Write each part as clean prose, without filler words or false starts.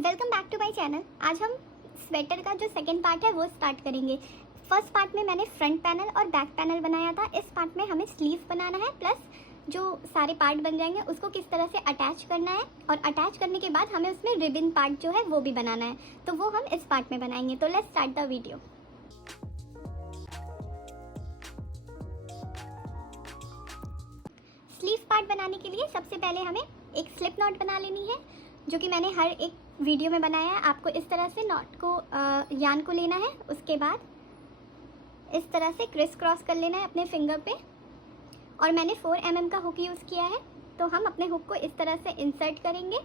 Welcome back to my channel. आज हम sweater का जो सेकंड पार्ट है वो स्टार्ट करेंगे। फर्स्ट पार्ट में मैंने फ्रंट पैनल और बैक पैनल बनाया था। इस पार्ट में हमें स्लीव बनाना है, प्लस जो सारे पार्ट बन जाएंगे उसको किस तरह से अटैच करना है, और अटैच करने के बाद हमें उसमें रिबन पार्ट जो है वो भी बनाना है। तो वो हम इस पार्ट में बनाएंगे। तो let's start the video. Sleeve part बनाने के लिए सबसे पहले हमें एक स्लिप नॉट बना लेनी है, जो कि मैंने हर एक वीडियो में बनाया है। आपको इस तरह से नॉट को यान को लेना है, उसके बाद इस तरह से क्रिस क्रॉस कर लेना है अपने फिंगर पे। और मैंने 4 mm का हुक यूज़ किया है। तो हम अपने हुक को इस तरह से इंसर्ट करेंगे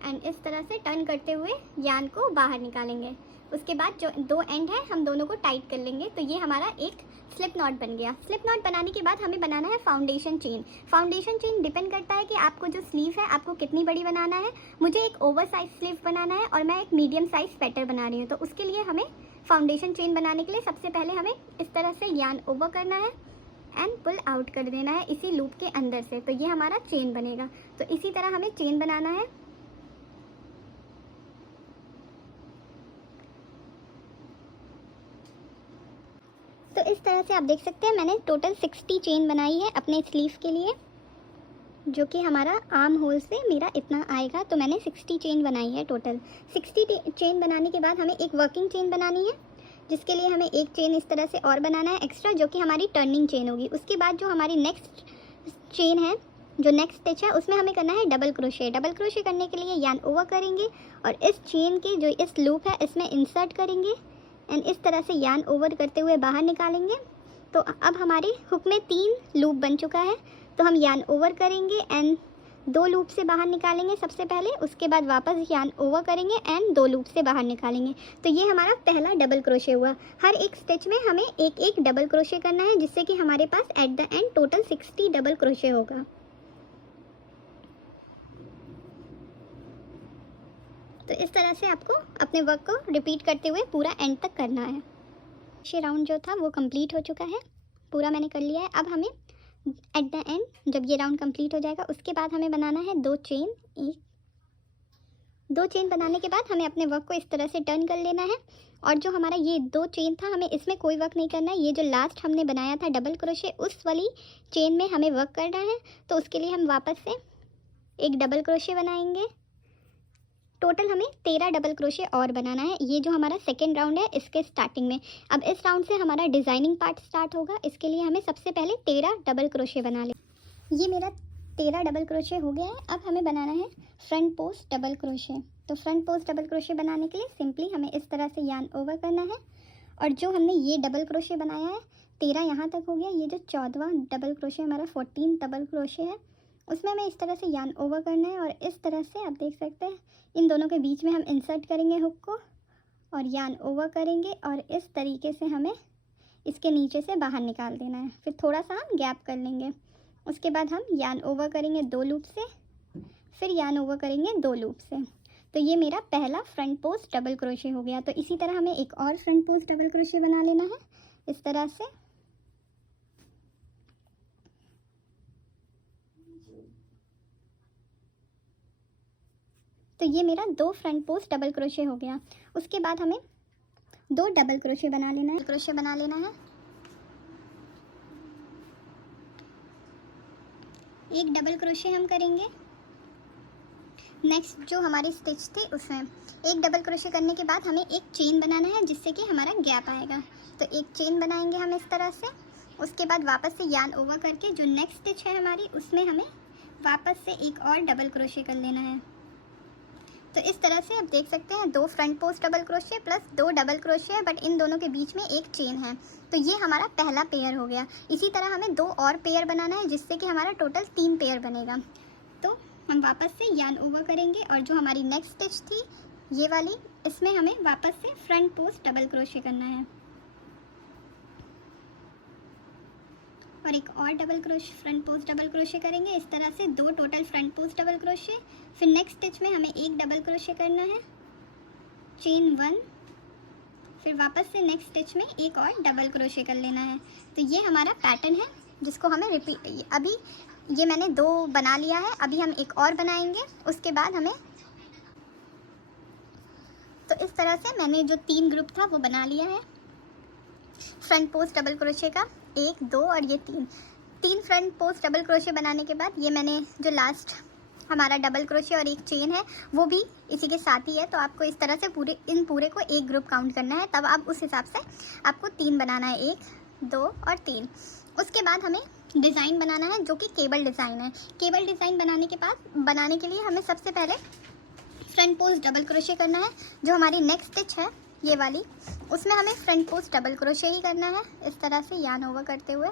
एंड इस तरह से टर्न करते हुए यान को बाहर निकालेंगे। उसके बाद जो दो एंड है हम दोनों को टाइट कर लेंगे। तो ये हमारा एक स्लिप नॉट बन गया। स्लिप नॉट बनाने के बाद हमें बनाना है foundation chain. Foundation chain depend करता है कि आपको जो स्लीव है आपको कितनी बड़ी बनाना है। मुझे एक ओवर साइज स्लीव बनाना है और मैं एक मीडियम साइज स्वेटर बना रही हूँ। तो उसके लिए हमें फाउंडेशन चेन बनाने के लिए सबसे पहले हमें इस तरह से यान ओवर करना है एंड पुल आउट कर देना है इसी लूप के अंदर से। तो ये हमारा चेन बनेगा। तो इसी तरह हमें चेन बनाना है। तो इस तरह से आप देख सकते हैं मैंने टोटल 60 चेन बनाई है अपने स्लीव के लिए, जो कि हमारा आर्म होल से मेरा इतना आएगा। तो मैंने 60 चेन बनाई है टोटल। 60 चेन बनाने के बाद हमें एक वर्किंग चेन बनानी है, जिसके लिए हमें एक चेन इस तरह से और बनाना है एक्स्ट्रा, जो कि हमारी टर्निंग चेन होगी। उसके बाद जो हमारी नेक्स्ट चेन है, जो नेक्स्ट स्टिच है, उसमें हमें करना है डबल क्रोशे। डबल क्रोशे करने के लिए यान ओवर करेंगे और इस चेन के जो इस लूप है इसमें इंसर्ट करेंगे एंड इस तरह से यान ओवर करते हुए बाहर निकालेंगे। तो अब हमारे हुक में 3 लूप बन चुका है। तो हम यान ओवर करेंगे एंड 2 लूप से बाहर निकालेंगे सबसे पहले, उसके बाद वापस यान ओवर करेंगे एंड 2 लूप से बाहर निकालेंगे। तो ये हमारा पहला डबल क्रोशे हुआ। हर एक स्टिच में हमें एक एक डबल क्रोशे करना है, जिससे कि हमारे पास at the end total 60 double crochet होगा। तो इस तरह से आपको अपने वर्क को रिपीट करते हुए पूरा एंड तक करना है। ये राउंड जो था वो कंप्लीट हो चुका है, पूरा मैंने कर लिया है। अब हमें एट द एंड जब ये राउंड कंप्लीट हो जाएगा उसके बाद हमें बनाना है 2 चेन। 2 चेन बनाने के बाद हमें अपने वर्क को इस तरह से टर्न कर लेना है। और जो हमारा ये 2 चेन था हमें इसमें कोई वर्क नहीं करना है। ये जो लास्ट हमने बनाया था डबल क्रोशे, उस वाली चेन में हमें वर्क करना है। तो उसके लिए हम वापस से एक डबल क्रोशे बनाएंगे। टोटल हमें 13 डबल क्रोशे और बनाना है। ये जो हमारा सेकेंड राउंड है इसके स्टार्टिंग में। अब इस राउंड से हमारा डिज़ाइनिंग पार्ट स्टार्ट होगा। इसके लिए हमें सबसे पहले 13 डबल क्रोशे बना लें। ये मेरा 13 डबल क्रोशे हो गया है। अब हमें बनाना है फ्रंट पोस्ट डबल क्रोशे। तो फ्रंट पोस्ट डबल क्रोशे बनाने के लिए सिंपली हमें इस तरह से यान ओवर करना है। और जो हमने ये डबल क्रोशे बनाया है 13 यहाँ तक हो गया। ये जो 14वां डबल क्रोशे हमारा 14 डबल क्रोशे है, उसमें हमें इस तरह से यान ओवर करना है। और इस तरह से आप देख सकते हैं इन दोनों के बीच में हम इंसर्ट करेंगे हुक को और यान ओवर करेंगे, और इस तरीके से हमें इसके नीचे से बाहर निकाल देना है। फिर थोड़ा सा हम गैप कर लेंगे। उसके बाद हम यान ओवर करेंगे 2 लूप से, फिर यान ओवर करेंगे 2 लूप से। तो ये मेरा पहला फ्रंट पोस्ट डबल क्रोशे हो गया। तो इसी तरह हमें एक और फ्रंट पोस्ट डबल क्रोशे बना लेना है इस तरह से। तो ये मेरा 2 फ्रंट पोस्ट डबल क्रोशे हो गया। उसके बाद हमें 2 डबल क्रोशे बना लेना है। एक डबल क्रोशे हम करेंगे नेक्स्ट जो हमारी स्टिच थी उसमें। एक डबल क्रोशे करने के बाद हमें एक चेन बनाना है, जिससे कि हमारा गैप आएगा। तो एक चेन बनाएंगे हम इस तरह से। उसके बाद वापस से यान ओवर करके जो नेक्स्ट स्टिच है हमारी उसमें हमें वापस से एक और डबल क्रोशे कर लेना है। तो इस तरह से आप देख सकते हैं 2 front post double crochet plus 2 double crochet है, बट इन दोनों के बीच में एक चेन है। तो ये हमारा पहला पेयर हो गया। इसी तरह हमें 2 और पेयर बनाना है, जिससे कि हमारा टोटल 3 पेयर बनेगा। तो हम वापस से यान ओवर करेंगे और जो हमारी नेक्स्ट स्टिच थी ये वाली, इसमें हमें वापस से फ्रंट पोस्ट डबल क्रोशे करना है और एक और double crochet front post double crochet करेंगे इस तरह से। 2 total front post double crochet. फिर नेक्स्ट स्टिच में हमें एक डबल क्रोशे करना है, चेन 1, फिर वापस से नेक्स्ट स्टिच में एक और डबल क्रोशे कर लेना है। तो ये हमारा पैटर्न है जिसको हमें रिपीट, अभी ये मैंने 2 बना लिया है, अभी हम एक और बनाएंगे। उसके बाद हमें इस तरह से मैंने जो 3 ग्रुप था वो बना लिया है फ्रंट पोस्ट डबल क्रोशे का, 1 2 और ये 3 फ्रंट पोस्ट डबल क्रोशे बनाने के बाद ये मैंने जो लास्ट हमारा डबल क्रोशे और एक चेन है वो भी इसी के साथ ही है। तो आपको इस तरह से इन पूरे को एक ग्रुप काउंट करना है, तब आप उस हिसाब से आपको 3 बनाना है, 1 2 और 3। उसके बाद हमें डिज़ाइन बनाना है जो कि केबल डिज़ाइन है। केबल डिज़ाइन बनाने के लिए हमें सबसे पहले फ्रंट पोस्ट डबल क्रोशे करना है। जो हमारी नेक्स्ट स्टिच है ये वाली, उसमें हमें फ्रंट पोस्ट डबल क्रोशे ही करना है, इस तरह से यार्न ओवर करते हुए।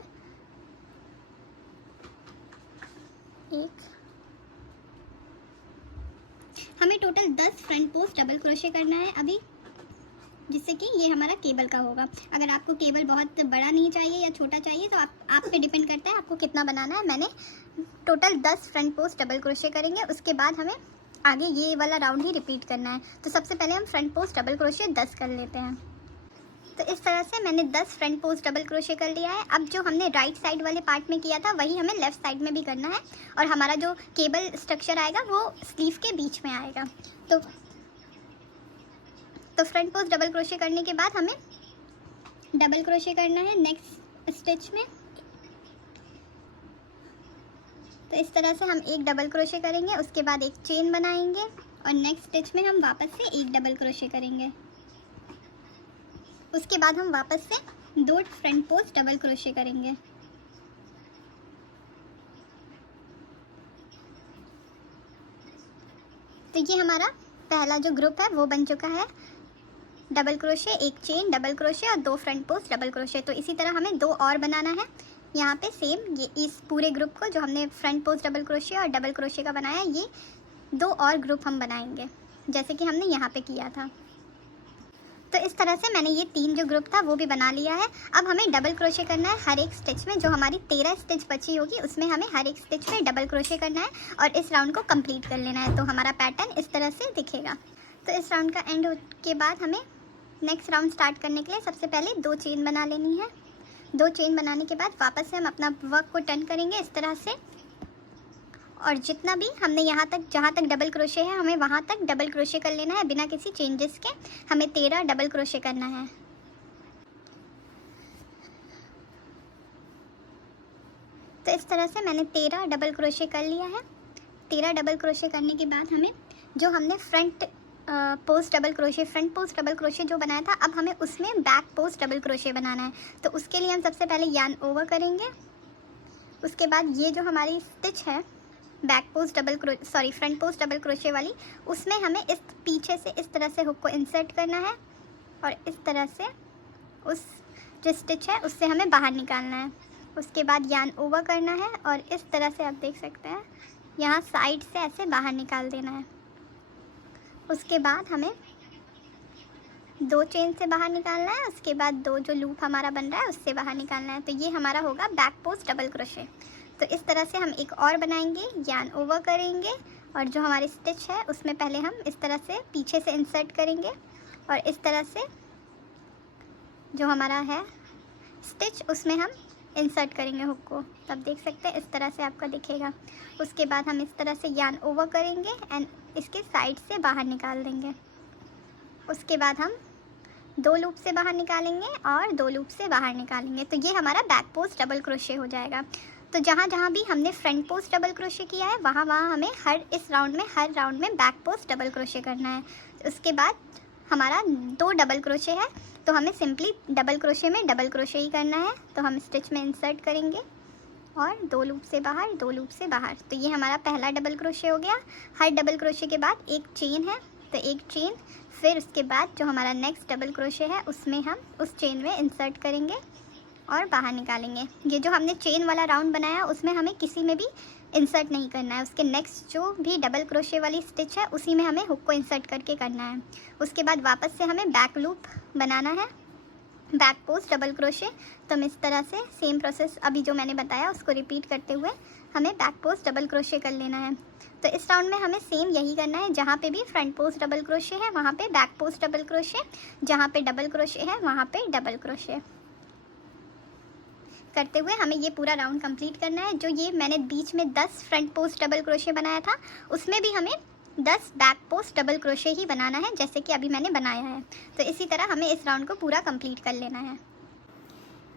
हमें total 10 front post double crochet करना है अभी, जिससे कि ये हमारा केबल का होगा। अगर आपको केबल बहुत बड़ा नहीं चाहिए या छोटा चाहिए तो आप पे डिपेंड करता है आपको कितना बनाना है। मैंने total 10 front post double crochet करेंगे, उसके बाद हमें आगे ये वाला राउंड ही रिपीट करना है। तो सबसे पहले हम फ्रंट पोस्ट डबल क्रोशे 10 कर लेते हैं। तो इस तरह से मैंने 10 फ्रंट पोस्ट डबल क्रोशे कर लिया है। अब जो हमने राइट साइड वाले पार्ट में किया था वही हमें लेफ़्ट साइड में भी करना है, और हमारा जो केबल स्ट्रक्चर आएगा वो स्लीव के बीच में आएगा। तो फ्रंट पोस्ट डबल क्रोशे करने के बाद हमें डबल क्रोशे करना है नेक्स्ट स्टिच में। तो इस तरह से हम एक डबल क्रोशे करेंगे, उसके बाद एक चेन बनाएंगे और नेक्स्ट स्टिच में हम वापस से एक डबल क्रोशे करेंगे। उसके बाद हम वापस से 2 फ्रंट पोस्ट डबल क्रोशे करेंगे। तो ये हमारा पहला जो ग्रुप है वो बन चुका है, डबल क्रोशे, एक चेन, डबल क्रोशे और 2 फ्रंट पोस्ट डबल क्रोशे। तो इसी तरह हमें 2 और बनाना है यहाँ पे सेम। ये इस पूरे ग्रुप को जो हमने फ्रंट पोस्ट डबल क्रोशे और डबल क्रोशे का बनाया, ये 2 और ग्रुप हम बनाएंगे जैसे कि हमने यहाँ पे किया था। तो इस तरह से मैंने ये 3 जो ग्रुप था वो भी बना लिया है। अब हमें डबल क्रोशे करना है हर एक स्टिच में। जो हमारी 13 स्टिच बची होगी उसमें हमें हर एक स्टिच में डबल क्रोशे करना है और इस राउंड को कंप्लीट कर लेना है। तो हमारा पैटर्न इस तरह से दिखेगा। तो इस राउंड का एंड के बाद हमें नेक्स्ट राउंड स्टार्ट करने के लिए सबसे पहले 2 चेन बना लेनी है। 2 चेन बनाने के बाद वापस से हम अपना वर्क को टर्न करेंगे इस तरह से, और जितना भी हमने यहाँ तक जहाँ तक डबल क्रोशे है हमें वहाँ तक डबल क्रोशे कर लेना है बिना किसी चेंजेस के। हमें 13 डबल क्रोशे करना है। तो इस तरह से मैंने 13 डबल क्रोशे कर लिया है। 13 डबल क्रोशे करने के बाद हमें जो हमने फ्रंट पोस्ट डबल क्रोशे जो बनाया था, अब हमें उसमें बैक पोस्ट डबल क्रोशे बनाना है। तो उसके लिए हम सबसे पहले यार्न ओवर करेंगे। उसके बाद ये जो हमारी स्टिच है फ्रंट पोस्ट डबल क्रोशे वाली, उसमें हमें इस पीछे से इस तरह से हुक को इंसर्ट करना है और इस तरह से उस जो स्टिच है उससे हमें बाहर निकालना है। उसके बाद यार्न ओवर करना है और इस तरह से आप देख सकते हैं यहाँ साइड से ऐसे बाहर निकाल देना है। उसके बाद हमें 2 चेन से बाहर निकालना है। उसके बाद 2 जो लूप हमारा बन रहा है उससे बाहर निकालना है। तो ये हमारा होगा बैक पोस्ट डबल क्रोशे। तो इस तरह से हम एक और बनाएंगे, यार्न ओवर करेंगे और जो हमारी स्टिच है उसमें पहले हम इस तरह से पीछे से इंसर्ट करेंगे और इस तरह से जो हमारा है स्टिच उसमें हम इंसर्ट करेंगे हुक को। तो आप देख सकते हैं इस तरह से आपका दिखेगा। उसके बाद हम इस तरह से यार्न ओवर करेंगे एंड इसके साइड से बाहर निकाल देंगे। उसके बाद हम 2 लूप से बाहर निकालेंगे और 2 लूप से बाहर निकालेंगे। तो ये हमारा बैक पोस्ट डबल क्रोशे हो जाएगा। तो जहाँ जहाँ भी हमने फ्रंट पोस्ट डबल क्रोशे किया है वहाँ हमें हर राउंड में बैक पोस्ट डबल क्रोशे करना है। उसके बाद हमारा 2 डबल क्रोशे है तो हमें सिंपली डबल क्रोशे में डबल क्रोशे ही करना है। तो हम स्टिच में इंसर्ट करेंगे और 2 लूप से बाहर, 2 लूप से बाहर। तो ये हमारा पहला डबल क्रोशे हो गया। हर डबल क्रोशे के बाद एक चेन है तो एक चेन, फिर उसके बाद जो हमारा नेक्स्ट डबल क्रोशे है उसमें हम उस चेन में इंसर्ट करेंगे और बाहर निकालेंगे। ये जो हमने चेन वाला राउंड बनाया उसमें हमें किसी में भी इंसर्ट नहीं करना है। उसके नेक्स्ट जो भी डबल क्रोशे वाली स्टिच है उसी में हमें हुक को इंसर्ट करके करना है। उसके बाद वापस से हमें बैक लूप बनाना है, बैक पोस्ट डबल क्रोशे। तो हम इस तरह से सेम प्रोसेस अभी जो मैंने बताया उसको रिपीट करते हुए हमें बैक पोस्ट डबल क्रोशे कर लेना है। तो इस राउंड में हमें सेम यही करना है, जहाँ पे भी फ्रंट पोस्ट डबल क्रोशे है वहाँ पे बैक पोस्ट डबल क्रोशे, जहाँ पे डबल क्रोशे है वहाँ पे डबल क्रोशे करते हुए हमें ये पूरा राउंड कंप्लीट करना है। जो ये मैंने बीच में 10 फ्रंट पोस्ट डबल क्रोशे बनाया था उसमें भी हमें 10 बैक पोस्ट डबल क्रोशे ही बनाना है, जैसे कि अभी मैंने बनाया है। तो इसी तरह हमें इस राउंड को पूरा कंप्लीट कर लेना है।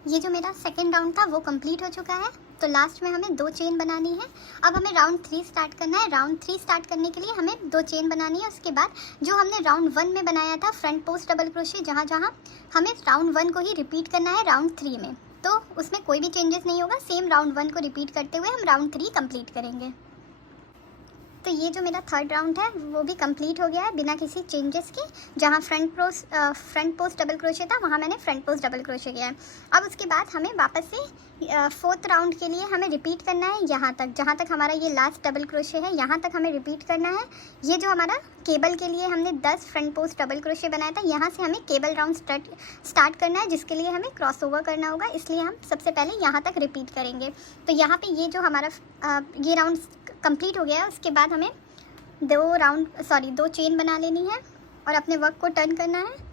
ये जो मेरा सेकेंड राउंड था वो कंप्लीट हो चुका है। तो लास्ट में हमें 2 चेन बनानी है। अब हमें राउंड 3 स्टार्ट करना है। राउंड 3 स्टार्ट करने के लिए हमें 2 चेन बनानी है। उसके बाद जो हमने राउंड 1 में बनाया था फ्रंट पोस्ट डबल क्रोशे, जहाँ जहाँ हमें राउंड 1 को ही रिपीट करना है राउंड 3 में। तो उसमें कोई भी चेंजेस नहीं होगा, सेम राउंड 1 को रिपीट करते हुए हम राउंड 3 कंप्लीट करेंगे। तो ये जो मेरा थर्ड राउंड है वो भी कंप्लीट हो गया है बिना किसी चेंजेस के। जहाँ फ्रंट पोस्ट डबल क्रोशे था वहाँ मैंने फ्रंट पोस्ट डबल क्रोशे किया है। अब उसके बाद हमें वापस से फोर्थ राउंड के लिए हमें रिपीट करना है यहाँ तक, जहाँ तक हमारा ये लास्ट डबल क्रोशे है यहाँ तक हमें रिपीट करना है। ये जो हमारा केबल के लिए हमने 10 फ्रंट पोस्ट डबल क्रोशे बनाया था, यहाँ से हमें केबल राउंड स्टार्ट करना है, जिसके लिए हमें क्रॉस ओवर करना होगा। इसलिए हम सबसे पहले यहाँ तक रिपीट करेंगे। तो यहाँ पे ये जो हमारा ये राउंड कंप्लीट हो गया है, उसके बाद हमें 2 चेन बना लेनी है और अपने वर्क को टर्न करना है।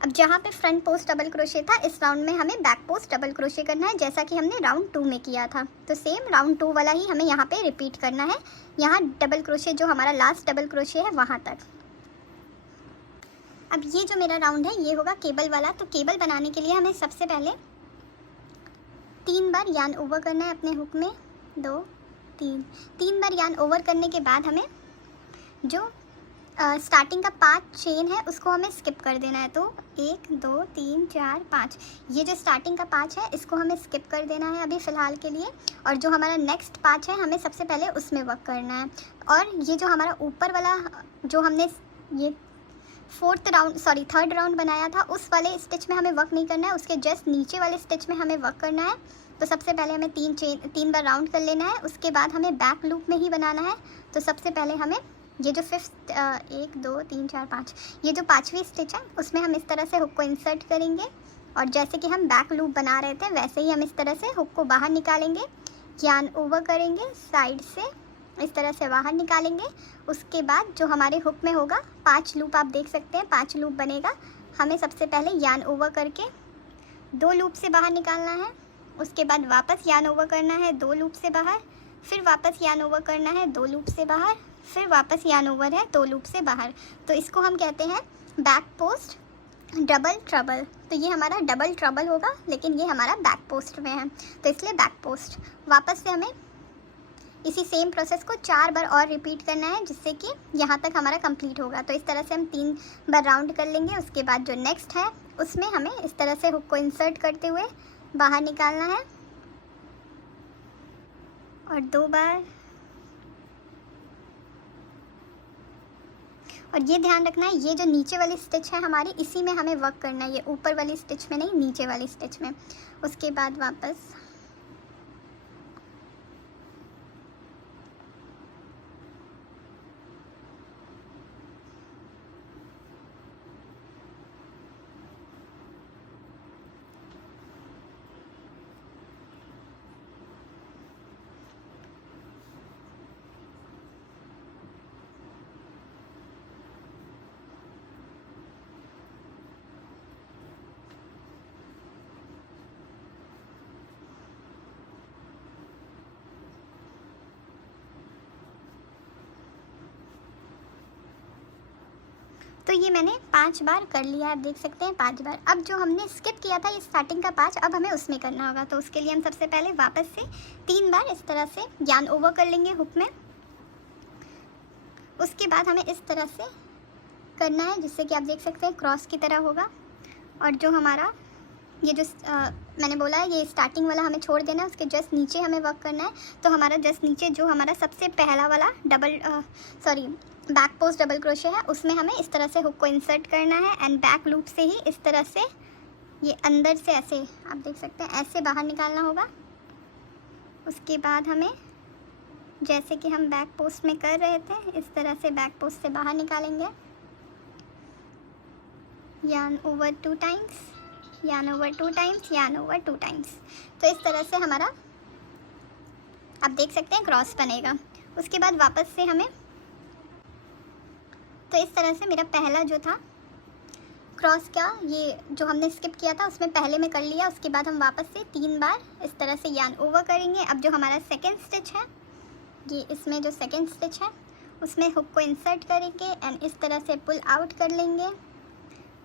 अब जहाँ पे फ्रंट पोस्ट डबल क्रोशे था, इस राउंड में हमें बैक पोस्ट डबल क्रोशे करना है, जैसा कि हमने राउंड 2 में किया था। तो सेम राउंड 2 वाला ही हमें यहाँ पे रिपीट करना है, यहाँ डबल क्रोशे जो हमारा लास्ट डबल क्रोशे है वहाँ तक। अब ये जो मेरा राउंड है ये होगा केबल वाला। तो केबल बनाने के लिए हमें सबसे पहले 3 बार यार्न ओवर करना है अपने हुक में, 2 3 बार यार्न ओवर करने के बाद हमें जो स्टार्टिंग का 5 चेन है उसको हमें स्किप कर देना है। तो 1 2 3 4 5, ये जो स्टार्टिंग का 5 है इसको हमें स्किप कर देना है अभी फ़िलहाल के लिए। और जो हमारा नेक्स्ट 5 है हमें सबसे पहले उसमें वर्क करना है। और ये जो हमारा ऊपर वाला जो हमने ये थर्ड राउंड बनाया था, उस वाले स्टिच में हमें वर्क नहीं करना है, उसके जस्ट नीचे वाले स्टिच में हमें वर्क करना है। तो सबसे पहले हमें 3 बार राउंड कर लेना है, उसके बाद हमें बैक लूप में ही बनाना है। तो सबसे पहले हमें ये जो 1 2 3 4 5, ये जो 5वीं स्टिच है उसमें हम इस तरह से हुक को इंसर्ट करेंगे और जैसे कि हम बैक लूप बना रहे थे वैसे ही हम इस तरह से हुक को बाहर निकालेंगे, यार्न ओवर करेंगे, साइड से इस तरह से बाहर निकालेंगे। उसके बाद जो हमारे हुक में होगा 5 लूप, आप देख सकते हैं 5 लूप बनेगा। हमें सबसे पहले यार्न ओवर करके 2 लूप से बाहर निकालना है, उसके बाद वापस यार्न ओवर करना है 2 लूप से बाहर, फिर वापस यार्न ओवर करना है 2 लूप से बाहर, फिर वापस यार्न ओवर है 2 लूप से बाहर। तो इसको हम कहते हैं बैक पोस्ट डबल ट्रबल। तो ये हमारा डबल ट्रबल होगा, लेकिन ये हमारा बैक पोस्ट में है तो इसलिए बैक पोस्ट। वापस से हमें इसी सेम प्रोसेस को 4 बार और रिपीट करना है, जिससे कि यहाँ तक हमारा कंप्लीट होगा। तो इस तरह से हम 3 बार राउंड कर लेंगे। उसके बाद जो नेक्स्ट है उसमें हमें इस तरह से हुक को इंसर्ट करते हुए बाहर निकालना है और 2 बार। और ये ध्यान रखना है, ये जो नीचे वाली स्टिच है हमारी, इसी में हमें वर्क करना है, ये ऊपर वाली स्टिच में नहीं, नीचे वाली स्टिच में। उसके बाद वापस तो ये मैंने 5 बार कर लिया है, आप देख सकते हैं 5 बार। अब जो हमने स्किप किया था ये स्टार्टिंग का 5, अब हमें उसमें करना होगा। तो उसके लिए हम सबसे पहले वापस से 3 बार इस तरह से यार्न ओवर कर लेंगे हुक में। उसके बाद हमें इस तरह से करना है, जिससे कि आप देख सकते हैं क्रॉस की तरह होगा। और जो हमारा ये जो मैंने बोला है ये स्टार्टिंग वाला हमें छोड़ देना है, उसके जस्ट नीचे हमें वर्क करना है। तो हमारा जस्ट नीचे जो हमारा सबसे पहला वाला बैक पोस्ट डबल क्रोशे है, उसमें हमें इस तरह से हुक को इंसर्ट करना है एंड बैक लूप से ही इस तरह से ये अंदर से ऐसे आप देख सकते हैं ऐसे बाहर निकालना होगा। उसके बाद हमें जैसे कि हम बैक पोस्ट में कर रहे थे इस तरह से बैक पोस्ट से बाहर निकालेंगे, yarn over 2 times, yarn over 2 times, yarn over 2 times. तो इस तरह से हमारा आप देख सकते हैं क्रॉस बनेगा। उसके बाद वापस से हमें तो इस तरह से मेरा पहला जो था क्रॉस का ये जो हमने स्किप किया था उसमें पहले में कर लिया। उसके बाद हम वापस से 3 बार इस तरह से यार्न ओवर करेंगे। अब जो हमारा सेकेंड स्टिच है ये इसमें जो सेकेंड स्टिच है उसमें हुक को इंसर्ट करेंगे एंड इस तरह से पुल आउट कर लेंगे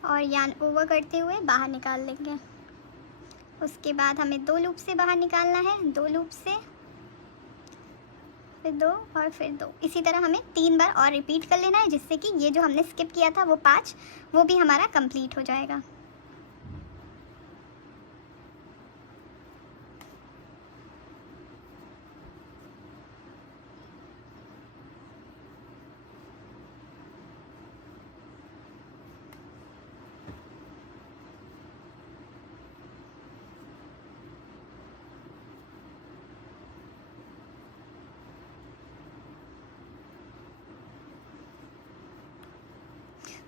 और यान ओवर करते हुए बाहर निकाल लेंगे। उसके बाद हमें 2 लूप से बाहर निकालना है, 2 लूप से, फिर 2 और फिर 2। इसी तरह हमें 3 बार और रिपीट कर लेना है, जिससे कि ये जो हमने स्किप किया था वो 5 वो भी हमारा कंप्लीट हो जाएगा।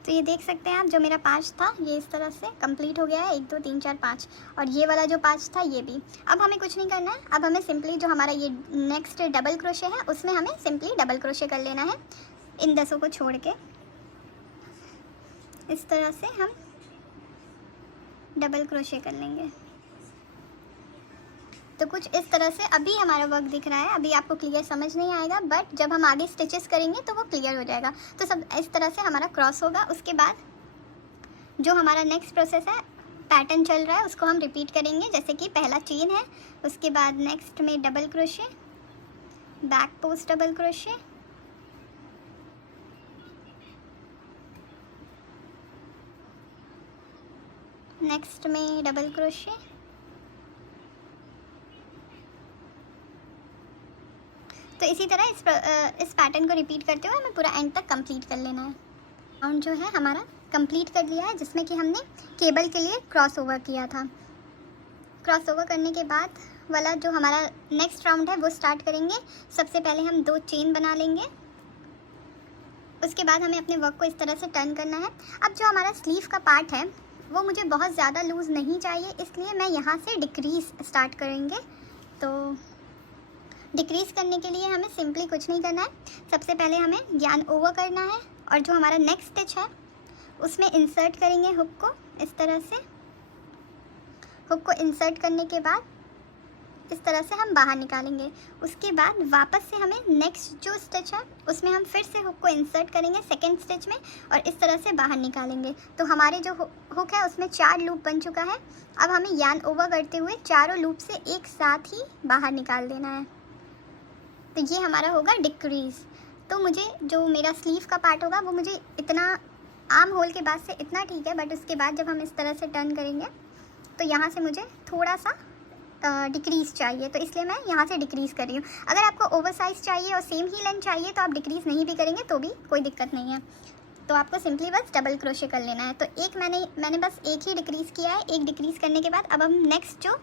तो ये देख सकते हैं आप, जो मेरा 5 था ये इस तरह से कंप्लीट हो गया है, 1 2 3 4 5, और ये वाला जो 5 था ये भी। अब हमें कुछ नहीं करना है, अब हमें सिंपली जो हमारा ये नेक्स्ट डबल क्रोशे है उसमें हमें सिंपली डबल क्रोशे कर लेना है, इन 10 को छोड़ के। इस तरह से हम डबल क्रोशे कर लेंगे। तो कुछ इस तरह से अभी हमारा वर्क दिख रहा है, अभी आपको क्लियर समझ नहीं आएगा, बट जब हम आगे स्टिचेस करेंगे तो वो क्लियर हो जाएगा। तो सब इस तरह से हमारा क्रॉस होगा। उसके बाद जो हमारा नेक्स्ट प्रोसेस है, पैटर्न चल रहा है, उसको हम रिपीट करेंगे। जैसे कि पहला चेन है, उसके बाद नेक्स्ट में double crochet, back post double crochet, next में डबल क्रोशे, तो इसी तरह इस पैटर्न को रिपीट करते हुए हमें पूरा एंड तक कंप्लीट कर लेना है। राउंड जो है हमारा कंप्लीट कर लिया है, जिसमें कि हमने केबल के लिए क्रॉस ओवर किया था। क्रॉस ओवर करने के बाद वाला जो हमारा नेक्स्ट राउंड है वो स्टार्ट करेंगे। सबसे पहले हम 2 चेन बना लेंगे। उसके बाद हमें अपने वर्क को इस तरह से टर्न करना है। अब जो हमारा स्लीव का पार्ट है वो मुझे बहुत ज़्यादा लूज़ नहीं चाहिए, इसलिए मैं यहाँ से डिक्रीज़ स्टार्ट करेंगे। तो डिक्रीज़ करने के लिए हमें सिंपली कुछ नहीं करना है, सबसे पहले हमें यान ओवर करना है और जो हमारा नेक्स्ट स्टिच है उसमें इंसर्ट करेंगे हुक को। इस तरह से हुक को इंसर्ट करने के बाद इस तरह से हम बाहर निकालेंगे। उसके बाद वापस से हमें नेक्स्ट जो स्टिच है उसमें हम फिर से हुक को इंसर्ट करेंगे सेकेंड स्टिच में और इस तरह से बाहर निकालेंगे। तो हमारे जो हुक है उसमें 4 लूप बन चुका है। अब हमें यान ओवर करते हुए चारों लूप से एक साथ ही बाहर निकाल देना है। तो ये हमारा होगा डिक्रीज़। तो मुझे जो मेरा स्लीव का पार्ट होगा वो मुझे इतना आर्म होल के बाद से इतना ठीक है, बट उसके बाद जब हम इस तरह से टर्न करेंगे तो यहाँ से मुझे थोड़ा सा डिक्रीज़ चाहिए, तो इसलिए मैं यहाँ से डिक्रीज़ कर रही हूँ। अगर आपको ओवर साइज़ चाहिए और सेम ही लेंथ चाहिए तो आप डिक्रीज़ नहीं भी करेंगे तो भी कोई दिक्कत नहीं है। तो आपको सिंपली बस डबल क्रोशे कर लेना है। तो एक मैंने बस एक ही डिक्रीज़ किया है। एक डिक्रीज़ करने के बाद अब हम नेक्स्ट जो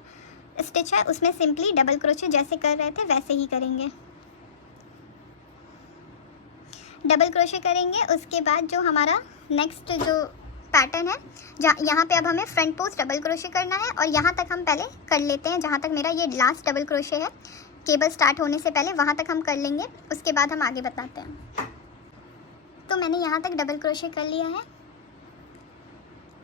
स्टिच है उसमें सिंपली डबल क्रोशे जैसे कर रहे थे वैसे ही करेंगे, डबल क्रोशे करेंगे। उसके बाद जो हमारा नेक्स्ट जो पैटर्न है यहाँ पे अब हमें फ्रंट पोस्ट डबल क्रोशे करना है और यहाँ तक हम पहले कर लेते हैं, जहाँ तक मेरा ये लास्ट डबल क्रोशे है केबल स्टार्ट होने से पहले वहाँ तक हम कर लेंगे। उसके बाद हम आगे बताते हैं। तो मैंने यहाँ तक डबल क्रोशे कर लिया है।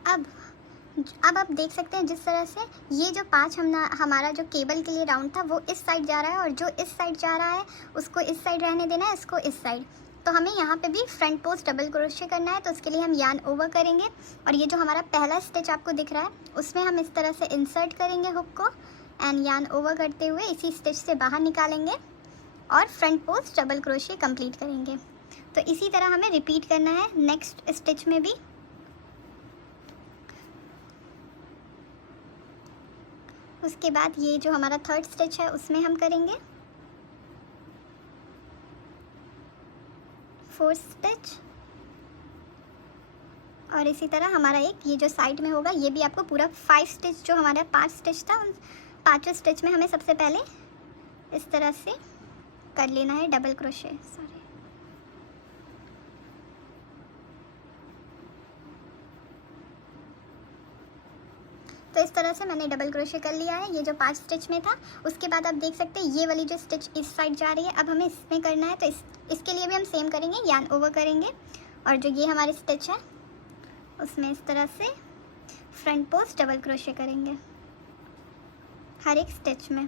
अब आप देख सकते हैं जिस तरह से ये जो 5 हमारा जो केबल के लिए राउंड था वो इस साइड जा रहा है और जो इस साइड जा रहा है उसको इस साइड रहने देना है, इसको इस साइड। तो हमें यहाँ पे भी फ्रंट पोस्ट डबल क्रोशे करना है। तो उसके लिए हम यान ओवर करेंगे और ये जो हमारा पहला स्टिच आपको दिख रहा है उसमें हम इस तरह से इंसर्ट करेंगे हुक को एंड यान ओवर करते हुए इसी स्टिच से बाहर निकालेंगे और front post double crochet complete करेंगे। तो इसी तरह हमें रिपीट करना है नेक्स्ट स्टिच में भी। उसके बाद ये जो हमारा थर्ड स्टिच है उसमें हम करेंगे 4th स्टिच और इसी तरह हमारा एक ये जो साइड में होगा ये भी आपको पूरा 5 स्टिच, जो हमारा 5 स्टिच था उन 5 स्टिच में हमें सबसे पहले इस तरह से कर लेना है डबल क्रोशे। तो इस तरह से मैंने डबल क्रोशे कर लिया है ये जो 5 स्टिच में था। उसके बाद आप देख सकते हैं ये वाली जो स्टिच इस साइड जा रही है, अब हमें इसमें करना है। तो इसके लिए भी हम सेम करेंगे, यान ओवर करेंगे और जो ये हमारी स्टिच है उसमें इस तरह से फ्रंट पोस्ट डबल क्रोशे करेंगे हर एक स्टिच में।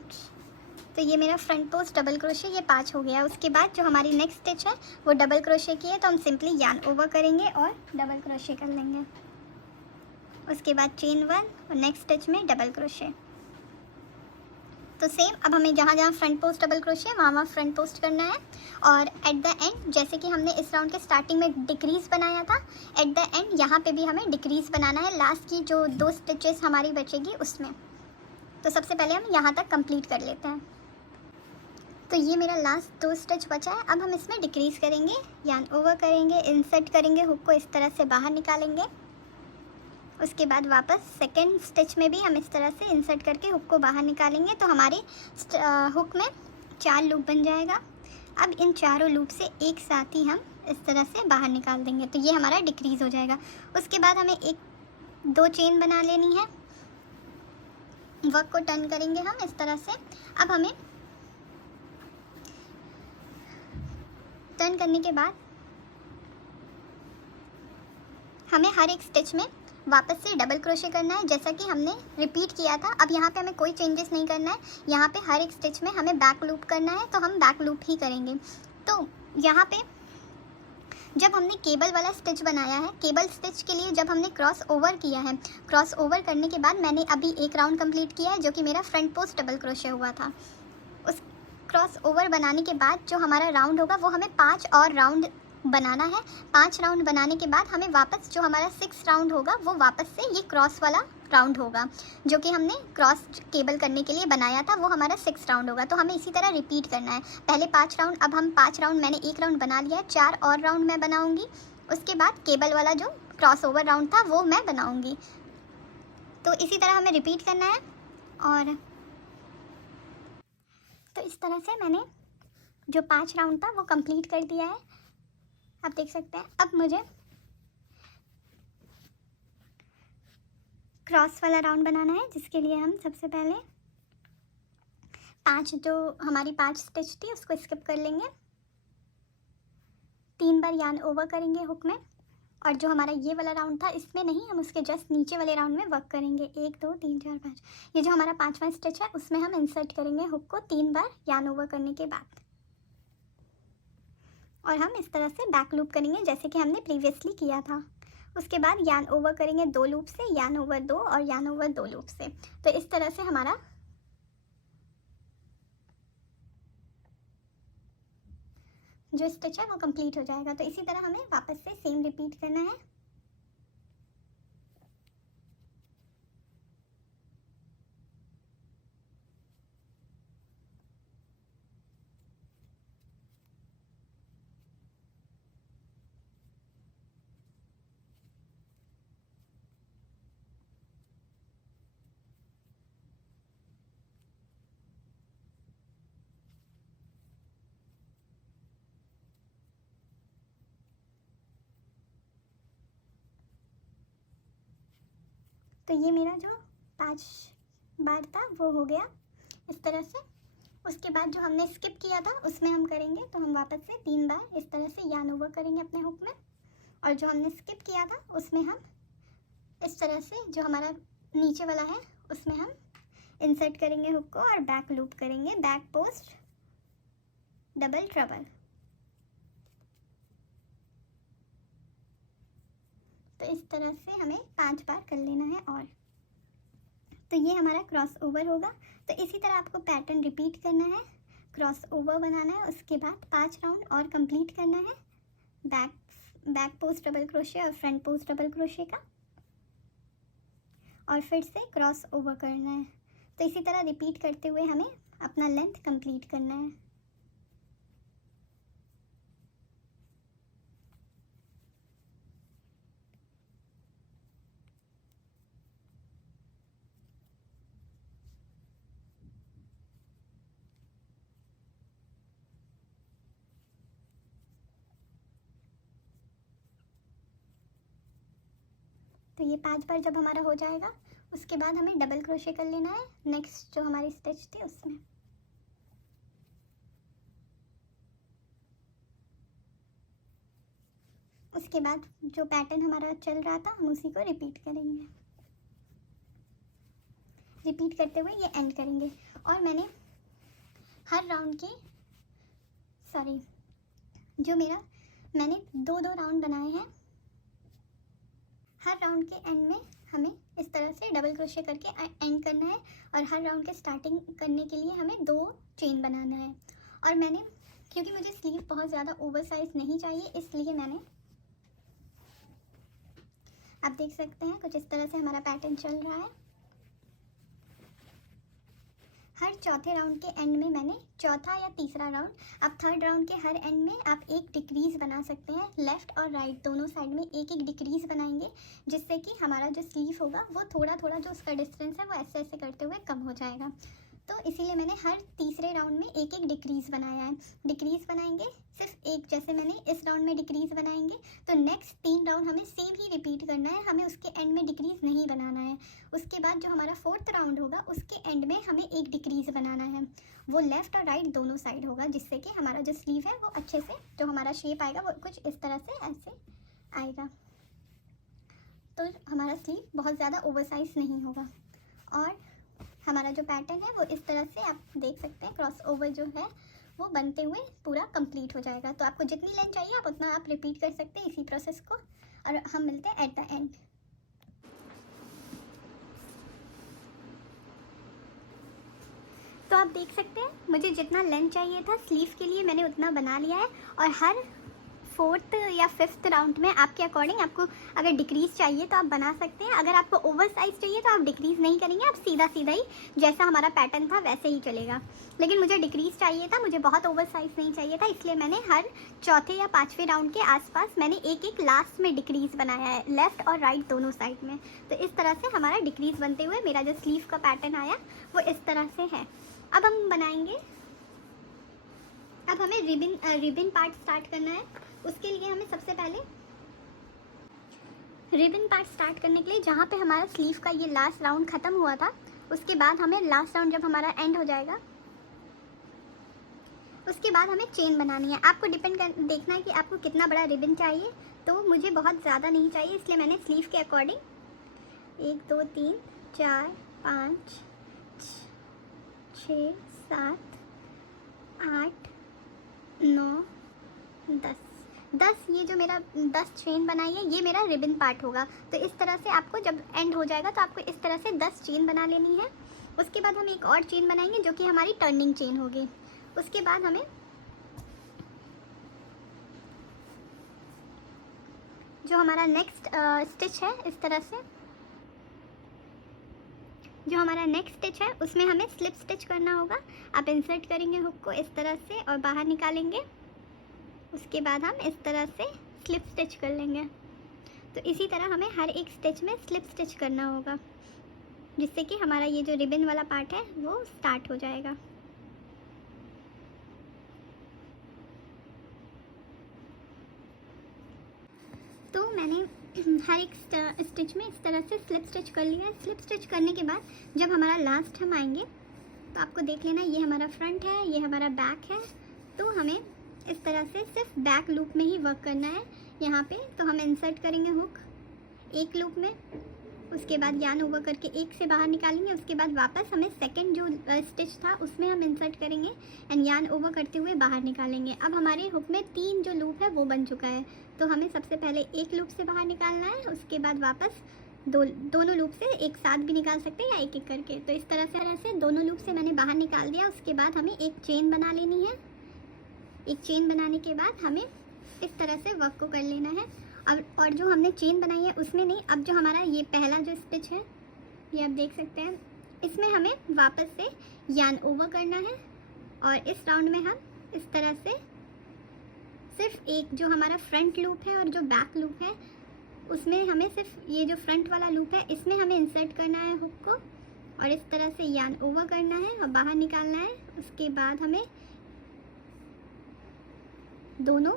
5। तो ये मेरा फ्रंट पोस्ट डबल क्रोशे ये 5 हो गया। उसके बाद जो हमारी नेक्स्ट स्टिच है वो डबल क्रोशे की है, तो हम सिंपली यार्न ओवर करेंगे और डबल क्रोशे कर लेंगे। उसके बाद चेन 1 और नेक्स्ट स्टिच में डबल क्रोशे। तो सेम अब हमें जहाँ जहाँ फ्रंट पोस्ट डबल क्रोशे वहाँ वहाँ फ्रंट पोस्ट करना है। और एट द एंड जैसे कि हमने इस राउंड के स्टार्टिंग में डिक्रीज़ बनाया था, एट द एंड यहाँ पे भी हमें डिक्रीज़ बनाना है लास्ट की जो 2 स्टिचेस हमारी बचेगी उसमें। तो सबसे पहले हम यहाँ तक कंप्लीट कर लेते हैं। तो ये मेरा लास्ट 2 स्टिच बचा है। अब हम इसमें डिक्रीज़ करेंगे, यार्न ओवर करेंगे, इंसर्ट करेंगे, हुक को इस तरह से बाहर निकालेंगे। उसके बाद वापस सेकेंड स्टिच में भी हम इस तरह से इंसर्ट करके हुक को बाहर निकालेंगे। तो हमारे हुक में 4 लूप बन जाएगा। अब इन चारों लूप से एक साथ ही हम इस तरह से बाहर निकाल देंगे, तो ये हमारा डिक्रीज़ हो जाएगा। उसके बाद हमें 2 चेन बना लेनी है। वर्क को टर्न करेंगे हम इस तरह से। अब हमें टर्न करने के बाद हमें हर एक स्टिच में वापस से डबल क्रोशे करना है, जैसा कि हमने रिपीट किया था। अब यहाँ पे हमें कोई चेंजेस नहीं करना है। यहाँ पे हर एक स्टिच में हमें बैक लूप करना है, तो हम बैक लूप ही करेंगे। तो यहाँ पे जब हमने केबल वाला स्टिच बनाया है, केबल स्टिच के लिए जब हमने क्रॉस ओवर किया है, क्रॉस ओवर करने के बाद मैंने अभी एक राउंड कंप्लीट किया है जो कि मेरा फ्रंट पोस्ट डबल क्रोशे हुआ था। उस क्रॉस ओवर बनाने के बाद जो हमारा राउंड होगा वो हमें 5 और राउंड बनाना है। 5 राउंड बनाने के बाद हमें वापस जो हमारा 6 राउंड होगा वो वापस से ये क्रॉस वाला राउंड होगा जो कि हमने क्रॉस केबल करने के लिए बनाया था, वो हमारा 6 राउंड होगा। तो हमें इसी तरह रिपीट करना है। पहले 5 राउंड, अब हम 5 राउंड, मैंने एक राउंड बना लिया है, 4 और राउंड मैं बनाऊंगी। उसके बाद केबल वाला जो क्रॉस ओवर राउंड था वो मैं बनाऊंगी। तो इसी तरह हमें रिपीट करना है। और तो इस तरह से मैंने जो 5 राउंड था वो कंप्लीट कर दिया है, आप देख सकते हैं। अब मुझे क्रॉस वाला राउंड बनाना है, जिसके लिए हम सबसे पहले 5 जो हमारी 5 स्टिच थी उसको स्किप कर लेंगे। 3 बार यार्न ओवर करेंगे हुक में, और जो हमारा ये वाला राउंड था इसमें नहीं, हम उसके जस्ट नीचे वाले राउंड में वर्क करेंगे। 1 2 3 4 5, ये जो हमारा 5वां स्टिच है उसमें हम इंसर्ट करेंगे हुक को 3 बार यार्न ओवर करने के बाद। और हम इस तरह से बैक लूप करेंगे जैसे कि हमने प्रीवियसली किया था। उसके बाद यार्न ओवर करेंगे 2 लूप से, यार्न ओवर 2 और यार्न ओवर 2 लूप से। तो इस तरह से हमारा जो स्टिच है वो कंप्लीट हो जाएगा। तो इसी तरह हमें वापस से सेम रिपीट करना है। तो ये मेरा जो 5 बार था वो हो गया इस तरह से। उसके बाद जो हमने स्किप किया था उसमें हम करेंगे, तो हम वापस से 3 बार इस तरह से यार्न ओवर करेंगे अपने हुक में। और जो हमने स्किप किया था उसमें हम इस तरह से जो हमारा नीचे वाला है उसमें हम इंसर्ट करेंगे हुक को और बैक लूप करेंगे, बैक पोस्ट डबल ट्रबल। तो इस तरह से हमें 5 बार कर लेना है। और तो ये हमारा क्रॉस ओवर होगा। तो इसी तरह आपको पैटर्न रिपीट करना है, क्रॉस ओवर बनाना है, उसके बाद 5 राउंड और कंप्लीट करना है बैक पोस्ट डबल क्रोशे और फ्रंट पोस्ट डबल क्रोशे का, और फिर से क्रॉस ओवर करना है। तो इसी तरह रिपीट करते हुए हमें अपना लेंथ कंप्लीट करना है। तो ये 5 बार जब हमारा हो जाएगा उसके बाद हमें डबल क्रोशे कर लेना है नेक्स्ट जो हमारी स्टिच थी उसमें। उसके बाद जो पैटर्न हमारा चल रहा था हम उसी को रिपीट करेंगे। रिपीट करते हुए ये एंड करेंगे। और मैंने हर राउंड के मैंने 2-2 राउंड बनाए हैं। हर राउंड के एंड में हमें इस तरह से डबल क्रोशे करके एंड करना है और हर राउंड के स्टार्टिंग करने के लिए हमें 2 चेन बनाना है। और मैंने, क्योंकि मुझे स्लीव बहुत ज़्यादा ओवर साइज नहीं चाहिए, इसलिए मैंने, आप देख सकते हैं कुछ इस तरह से हमारा पैटर्न चल रहा है। हर चौथे राउंड के एंड में मैंने चौथा या तीसरा राउंड, आप थर्ड राउंड के हर एंड में आप एक डिक्रीज़ बना सकते हैं। लेफ़्ट और राइट दोनों साइड में एक एक डिक्रीज़ बनाएंगे, जिससे कि हमारा जो स्लीव होगा वो थोड़ा थोड़ा जो उसका डिस्टेंस है वो ऐसे ऐसे करते हुए कम हो जाएगा। तो इसीलिए मैंने हर तीसरे राउंड में एक एक डिक्रीज़ बनाया है। डिक्रीज़ बनाएंगे सिर्फ एक, जैसे मैंने इस राउंड में डिक्रीज़ बनाएंगे तो नेक्स्ट 3 राउंड हमें सेम ही रिपीट करना है, हमें उसके एंड में डिक्रीज़ नहीं बनाना है। उसके बाद जो हमारा 4th राउंड होगा उसके एंड में हमें एक डिक्रीज़ बनाना है, वो लेफ़्ट और राइट दोनों साइड होगा, जिससे कि हमारा जो स्लीव है वो अच्छे से, जो हमारा शेप आएगा वो कुछ इस तरह से ऐसे आएगा। तो हमारा स्लीव बहुत ज़्यादा ओवरसाइज नहीं होगा। और हमारा जो पैटर्न है वो इस तरह से आप देख सकते हैं, क्रॉस ओवर जो है वो बनते हुए पूरा कंप्लीट हो जाएगा। तो आपको जितनी लेंथ चाहिए आप उतना आप रिपीट कर सकते हैं इसी प्रोसेस को, और हम मिलते हैं एट द एंड। तो आप देख सकते हैं मुझे जितना लेंथ चाहिए था स्लीव के लिए मैंने उतना बना लिया है। और हर 4th या 5th राउंड में आपके अकॉर्डिंग, आपको अगर डिक्रीज़ चाहिए तो आप बना सकते हैं। अगर आपको ओवर साइज़ चाहिए तो आप डिक्रीज़ नहीं करेंगे, आप सीधा सीधा ही जैसा हमारा पैटर्न था वैसे ही चलेगा। लेकिन मुझे डिक्रीज़ चाहिए था, मुझे बहुत ओवर साइज़ नहीं चाहिए था, इसलिए मैंने हर चौथे या 5वें राउंड के आसपास मैंने एक एक लास्ट में डिक्रीज़ बनाया है, लेफ़्ट और राइट दोनों साइड में। तो इस तरह से हमारा डिक्रीज़ बनते हुए मेरा जो स्लीव का पैटर्न आया वो इस तरह से है। अब हम बनाएंगे, अब हमें रिबन पार्ट स्टार्ट करना है। उसके लिए हमें सबसे पहले रिबन पार्ट स्टार्ट करने के लिए, जहाँ पे हमारा स्लीव का ये लास्ट राउंड ख़त्म हुआ था, उसके बाद हमें लास्ट राउंड जब हमारा एंड हो जाएगा उसके बाद हमें चेन बनानी है। आपको देखना है कि आपको कितना बड़ा रिबन चाहिए। तो मुझे बहुत ज़्यादा नहीं चाहिए, इसलिए मैंने स्लीव के अकॉर्डिंग 1 2 3 4 5 6 7 8 9 10 ये जो मेरा 10 चेन बनाई है ये मेरा रिबन पार्ट होगा। तो इस तरह से आपको जब एंड हो जाएगा तो आपको इस तरह से 10 चेन बना लेनी है। उसके बाद हम एक और चेन बनाएंगे जो कि हमारी टर्निंग चेन होगी। उसके बाद हमें जो हमारा नेक्स्ट स्टिच है, इस तरह से जो हमारा नेक्स्ट स्टिच है उसमें हमें स्लिप स्टिच करना होगा। आप इंसर्ट करेंगे हुक को इस तरह से और बाहर निकालेंगे। उसके बाद हम इस तरह से स्लिप स्टिच कर लेंगे। तो इसी तरह हमें हर एक स्टिच में स्लिप स्टिच करना होगा, जिससे कि हमारा ये जो रिबन वाला पार्ट है वो स्टार्ट हो जाएगा। तो मैंने हर एक स्टिच में इस तरह से स्लिप स्टिच कर लिया है। स्लिप स्टिच करने के बाद जब हमारा लास्ट हम आएंगे तो आपको देख लेना, ये हमारा फ्रंट है, ये हमारा बैक है। तो हमें इस तरह से सिर्फ बैक लूप में ही वर्क करना है। यहाँ पे तो हम इंसर्ट करेंगे हुक एक लूप में, उसके बाद यान ओवर करके एक से बाहर निकालेंगे। उसके बाद वापस हमें सेकंड जो स्टिच था उसमें हम इंसर्ट करेंगे एंड यान ओवर करते हुए बाहर निकालेंगे। अब हमारे हुक में 3 जो लूप है वो बन चुका है। तो हमें सबसे पहले एक लूप से बाहर निकालना है, उसके बाद वापस दोनों लूप से एक साथ भी निकाल सकते हैं या एक एक करके। तो इस तरह से दोनों लूप से मैंने बाहर निकाल दिया। उसके बाद हमें एक चेन बना लेनी है। एक चेन बनाने के बाद हमें इस तरह से वर्क को कर लेना है। और जो हमने चेन बनाई है उसमें नहीं, अब जो हमारा ये पहला जो स्टिच है ये आप देख सकते हैं, इसमें हमें वापस से यान ओवर करना है। और इस राउंड में हम इस तरह से सिर्फ एक जो हमारा फ्रंट लूप है और जो बैक लूप है उसमें हमें सिर्फ ये जो फ्रंट वाला लूप है इसमें हमें इंसर्ट करना है हुक को और इस तरह से यान ओवर करना है और बाहर निकालना है। उसके बाद हमें दोनों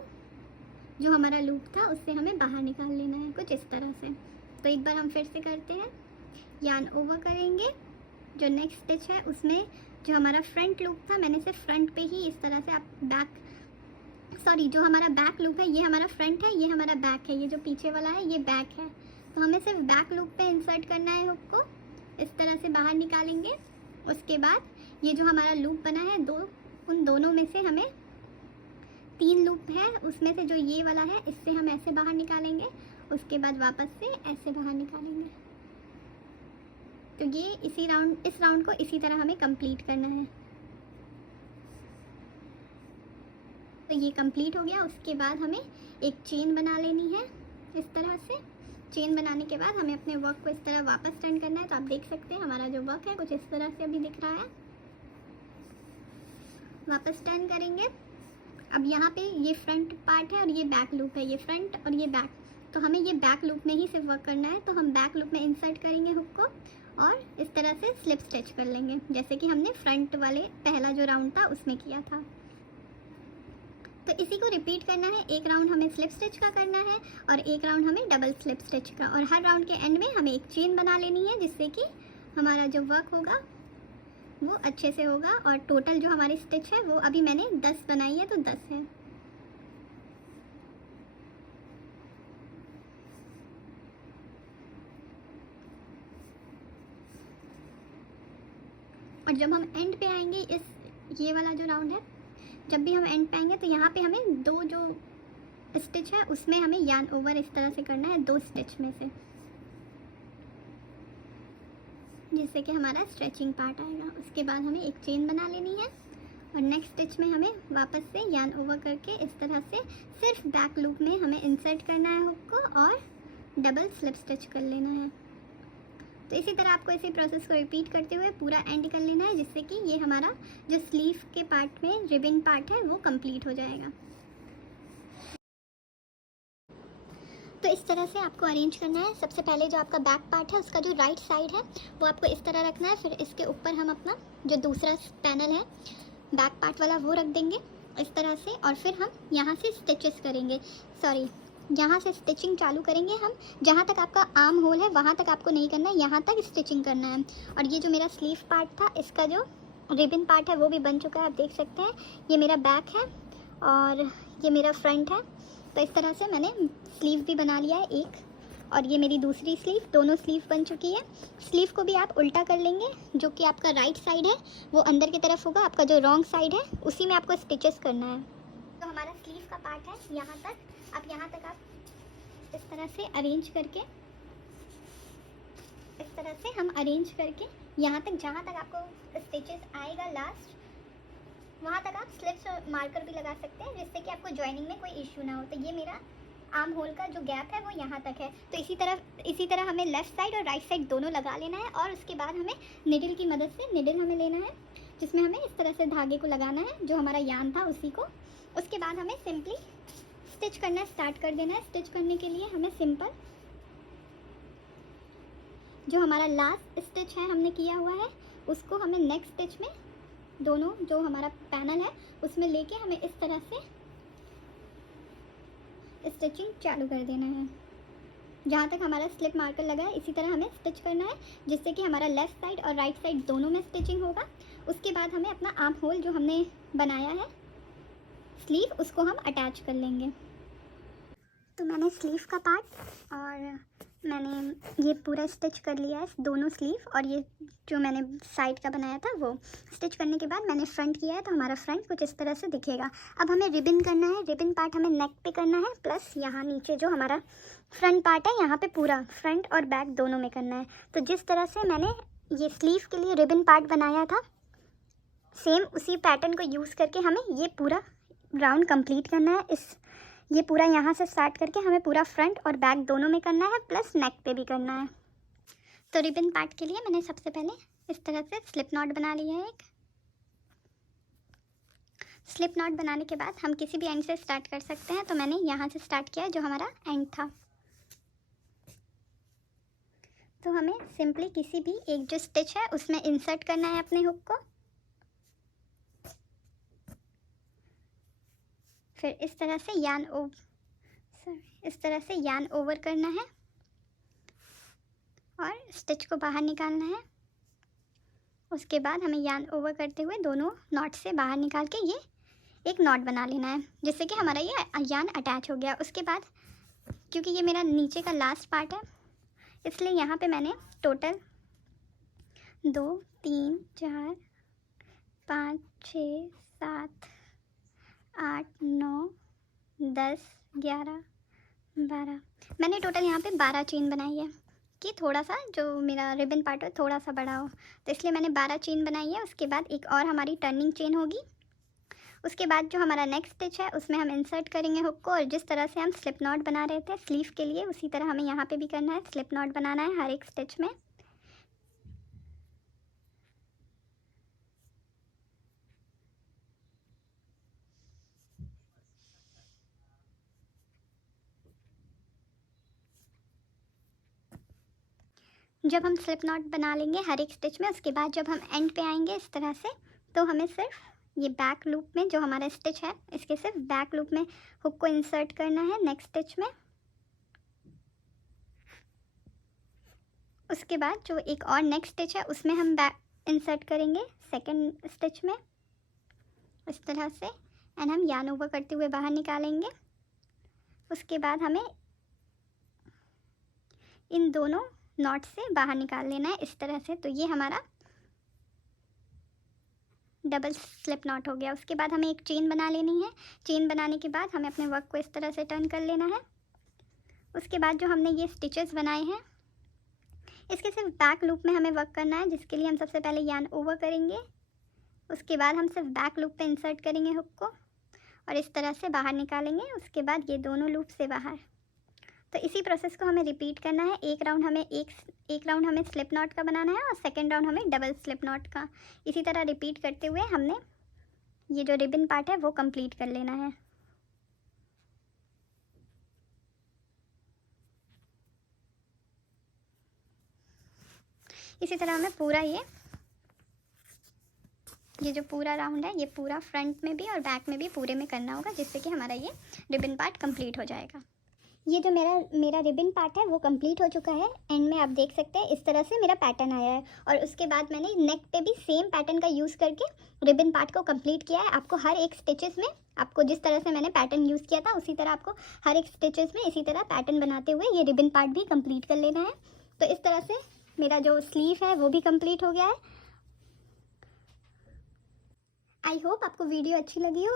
जो हमारा लूप था उससे हमें बाहर निकाल लेना है कुछ इस तरह से। तो एक बार हम फिर से करते हैं, यान ओवर करेंगे। जो नेक्स्ट स्टिच है उसमें जो हमारा फ्रंट लूप था मैंने सिर्फ फ्रंट पे ही इस तरह से, आप जो हमारा बैक लूप है ये हमारा फ्रंट है, ये हमारा बैक है, ये जो पीछे वाला है ये बैक है। तो हमें सिर्फ बैक लूप पे इंसर्ट करना है हुक को, इस तरह से बाहर निकालेंगे। उसके बाद ये जो हमारा लूप बना है उन दोनों में से हमें 3 लूप है, उसमें से जो ये वाला है इससे हम ऐसे बाहर निकालेंगे, उसके बाद वापस से ऐसे बाहर निकालेंगे। तो ये इस राउंड को इसी तरह हमें कंप्लीट करना है। तो ये कंप्लीट हो गया। उसके बाद हमें एक चेन बना लेनी है इस तरह से। चेन बनाने के बाद हमें अपने वर्क को इस तरह वापस टर्न करना है। तो आप देख सकते हैं हमारा जो वर्क है कुछ इस तरह से अभी दिख रहा है। वापस टर्न करेंगे। अब यहाँ पे ये फ्रंट पार्ट है और ये बैक लूप है, ये फ्रंट और ये बैक। तो हमें ये बैक लूप में ही सिर्फ वर्क करना है। तो हम बैक लूप में इंसर्ट करेंगे हुक को और इस तरह से स्लिप स्टिच कर लेंगे, जैसे कि हमने फ्रंट वाले पहला जो राउंड था उसमें किया था। तो इसी को रिपीट करना है। एक राउंड हमें स्लिप स्टिच का करना है और एक राउंड हमें डबल स्लिप स्टिच का, और हर राउंड के एंड में हमें एक चेन बना लेनी है, जिससे कि हमारा जो वर्क होगा वो अच्छे से होगा। और टोटल जो हमारी स्टिच है वो अभी मैंने 10 बनाई है, तो 10 है। और जब हम एंड पे आएंगे ये वाला जो राउंड है, जब भी हम एंड पे आएंगे तो यहाँ पे हमें 2 जो स्टिच है उसमें हमें यार्न ओवर इस तरह से करना है, 2 स्टिच में से, जिससे कि हमारा स्ट्रेचिंग पार्ट आएगा। उसके बाद हमें एक चेन बना लेनी है और नेक्स्ट स्टिच में हमें वापस से यार्न ओवर करके इस तरह से सिर्फ बैक लूप में हमें इंसर्ट करना है हुक को और डबल स्लिप स्टिच कर लेना है। तो इसी तरह आपको इसी प्रोसेस को रिपीट करते हुए पूरा एंड कर लेना है, जिससे कि ये हमारा जो स्लीव के पार्ट में रिबन पार्ट है वो कंप्लीट हो जाएगा। तो इस तरह से आपको अरेंज करना है। सबसे पहले जो आपका बैक पार्ट है उसका जो राइट साइड है वो आपको इस तरह रखना है। फिर इसके ऊपर हम अपना जो दूसरा पैनल है बैक पार्ट वाला वो रख देंगे इस तरह से, और फिर हम यहाँ से स्टिचेस करेंगे, यहाँ से स्टिचिंग चालू करेंगे हम। जहाँ तक आपका आर्म होल है वहाँ तक आपको नहीं करना है, यहाँ तक स्टिचिंग करना है। और ये जो मेरा स्लीव पार्ट था इसका जो रिबन पार्ट है वो भी बन चुका है, आप देख सकते हैं। ये मेरा बैक है और ये मेरा फ्रंट है। तो इस तरह से मैंने स्लीव भी बना लिया है एक, और ये मेरी दूसरी स्लीव, दोनों स्लीव बन चुकी है। स्लीव को भी आप उल्टा कर लेंगे, जो कि आपका राइट साइड है वो अंदर की तरफ होगा, आपका जो रॉन्ग साइड है उसी में आपको स्टिचेस करना है। तो हमारा स्लीव का पार्ट है यहाँ तक। अब यहाँ तक आप इस तरह से अरेंज करके, इस तरह से हम अरेंज करके यहाँ तक, जहाँ तक आपको स्टिचेस आएगा लास्ट, वहाँ तक आप स्लिप्स मार्कर भी लगा सकते हैं, जिससे कि आपको जॉइनिंग में कोई इश्यू ना हो। तो ये मेरा आर्म होल का जो गैप है वो यहाँ तक है। तो इसी तरह हमें लेफ़्ट साइड और राइट साइड दोनों लगा लेना है। और उसके बाद हमें निडल की मदद से, निडल हमें लेना है जिसमें हमें इस तरह से धागे को लगाना है, जो हमारा यार्न था उसी को। उसके बाद हमें सिंपली स्टिच करना स्टार्ट कर देना है। स्टिच करने के लिए हमें सिंपल जो हमारा लास्ट स्टिच है हमने किया हुआ है उसको हमें नेक्स्ट स्टिच में, दोनों जो हमारा पैनल है उसमें लेके हमें इस तरह से स्टिचिंग चालू कर देना है। जहाँ तक हमारा स्लिप मार्कर लगा है इसी तरह हमें स्टिच करना है, जिससे कि हमारा लेफ़्ट साइड और राइट साइड दोनों में स्टिचिंग होगा। उसके बाद हमें अपना आर्म होल जो हमने बनाया है स्लीव, उसको हम अटैच कर लेंगे। तो मैंने स्लीव का पार्ट और मैंने ये पूरा स्टिच कर लिया है, दोनों स्लीव, और ये जो मैंने साइड का बनाया था वो स्टिच करने के बाद मैंने फ्रंट किया है। तो हमारा फ्रंट कुछ इस तरह से दिखेगा। अब हमें रिबन करना है। रिबन पार्ट हमें नेक पे करना है, प्लस यहाँ नीचे जो हमारा फ्रंट पार्ट है यहाँ पे पूरा फ्रंट और बैक दोनों में करना है। तो जिस तरह से मैंने ये स्लीव के लिए रिबन पार्ट बनाया था, सेम उसी पैटर्न को यूज़ करके हमें ये पूरा राउंड कंप्लीट करना है। ये पूरा यहाँ से स्टार्ट करके हमें पूरा फ्रंट और बैक दोनों में करना है, प्लस नेक पे भी करना है। तो रिबन पार्ट के लिए मैंने सबसे पहले इस तरह से स्लिप नॉट बना लिया है एक। स्लिप नॉट बनाने के बाद हम किसी भी एंड से स्टार्ट कर सकते हैं। तो मैंने यहाँ से स्टार्ट किया जो हमारा एंड था। तो हमें सिंपली किसी भी एक जो स्टिच है उसमें इंसर्ट करना है अपने हुक को। फिर इस तरह से यार्न ओवर करना है और स्टिच को बाहर निकालना है। उसके बाद हमें यार्न ओवर करते हुए दोनों नॉट से बाहर निकाल के ये एक नॉट बना लेना है, जिससे कि हमारा ये यार्न अटैच हो गया। उसके बाद क्योंकि ये मेरा नीचे का लास्ट पार्ट है, इसलिए यहाँ पे मैंने टोटल 2 3 4 5 6 7 8 9 10 11 12। मैंने टोटल यहाँ पे 12 चेन बनाई है कि थोड़ा सा जो मेरा रिबन पार्ट है थोड़ा सा बड़ा हो, तो इसलिए मैंने 12 चेन बनाई है। उसके बाद एक और हमारी टर्निंग चेन होगी। उसके बाद जो हमारा नेक्स्ट स्टिच है उसमें हम इंसर्ट करेंगे हुक को, और जिस तरह से हम स्लिप नॉट बना रहे थे स्लीव के लिए उसी तरह हमें यहाँ पे भी करना है, स्लिप नॉट बनाना है हर एक स्टिच में। जब हम स्लिप नॉट बना लेंगे हर एक स्टिच में, उसके बाद जब हम एंड पे आएंगे इस तरह से, तो हमें सिर्फ ये बैक लूप में जो हमारा स्टिच है इसके सिर्फ बैक लूप में हुक को इंसर्ट करना है नेक्स्ट स्टिच में। उसके बाद जो एक और नेक्स्ट स्टिच है उसमें हम बैक इंसर्ट करेंगे सेकंड स्टिच में इस तरह से, एंड हम यार्न ओवर करते हुए बाहर निकालेंगे। उसके बाद हमें इन दोनों नॉट से बाहर निकाल लेना है इस तरह से। तो ये हमारा डबल स्लिप नॉट हो गया। उसके बाद हमें एक चेन बना लेनी है। चेन बनाने के बाद हमें अपने वर्क को इस तरह से टर्न कर लेना है। उसके बाद जो हमने ये स्टिचेस बनाए हैं इसके सिर्फ बैक लूप में हमें वर्क करना है, जिसके लिए हम सबसे पहले यार्न ओवर करेंगे। उसके बाद हम सिर्फ बैक लूप पे इंसर्ट करेंगे हुक को और इस तरह से बाहर निकालेंगे। उसके बाद ये दोनों लूप से बाहर। तो इसी प्रोसेस को हमें रिपीट करना है। एक राउंड हमें स्लिप नॉट का बनाना है और सेकेंड राउंड हमें डबल स्लिप नॉट का। इसी तरह रिपीट करते हुए हमने ये जो रिबन पार्ट है वो कंप्लीट कर लेना है। इसी तरह हमें पूरा ये जो पूरा राउंड है ये पूरा फ्रंट में भी और बैक में भी पूरे में करना होगा, जिससे कि हमारा ये रिबन पार्ट कंप्लीट हो जाएगा। ये जो मेरा रिबन पार्ट है वो कंप्लीट हो चुका है। एंड में आप देख सकते हैं इस तरह से मेरा पैटर्न आया है। और उसके बाद मैंने नेक पे भी सेम पैटर्न का यूज़ करके रिबन पार्ट को कंप्लीट किया है। आपको हर एक स्टिचेस में आपको जिस तरह से मैंने पैटर्न यूज़ किया था उसी तरह आपको हर एक स्टिचेस में इसी तरह पैटर्न बनाते हुए ये रिबन पार्ट भी कंप्लीट कर लेना है। तो इस तरह से मेरा जो स्लीव है वो भी कंप्लीट हो गया है। आई होप आपको वीडियो अच्छी लगी हो,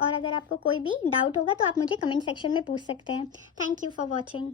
और अगर आपको कोई भी डाउट होगा तो आप मुझे कमेंट सेक्शन में पूछ सकते हैं। Thank you for watching.